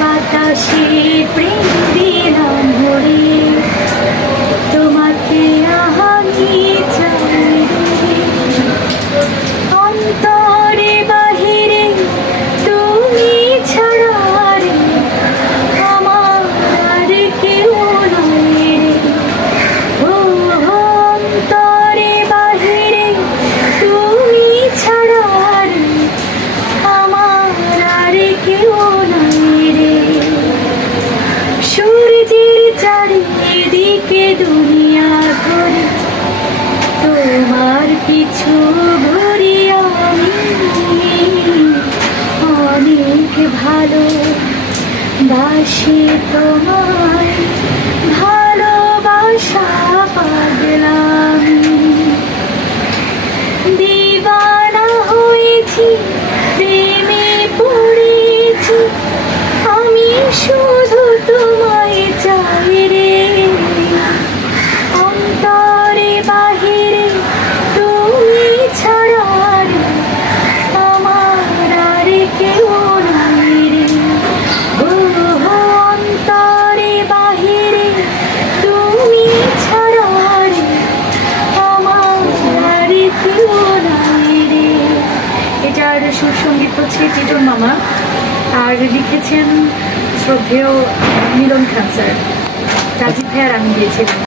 বাতাসে প্রেম দিলাম ভরে, তোমাকে আমি চাই রে। অন্তরে বাহিরে তুমি ছাড়া রে, আমার আর কেউ নাই রে। ও অন্তরে বাহিরে তুমি ছাড়া রে, আমার আর কেউ নাই রে। সূর্যের চারিদিকে দুনিয়া ঘুরে, তোমার পিছু ঘুরি আমি। অনেক ভালো বাসি তোমায়, ভালোবাসা পাগলামি। দিবানা হয়েছি, প্রেমে পড়েছি, আমি শুধু তোমায় চাই রে। অন্তরে বাহিরে তুমি ছাড়া রে, আমার আর কেউ নাই রে। ও অন্তরে বাহিরে তুমি ছাড়া রে, আমার আর কেউ নাই রে। এটার সুরসঙ্গীত হচ্ছে টিটন মামা, আর লিখেছেন শ্রদ্ধেয় মিলন খান স্যার। রাজীব ভাই আর আমি দিয়েছিলাম।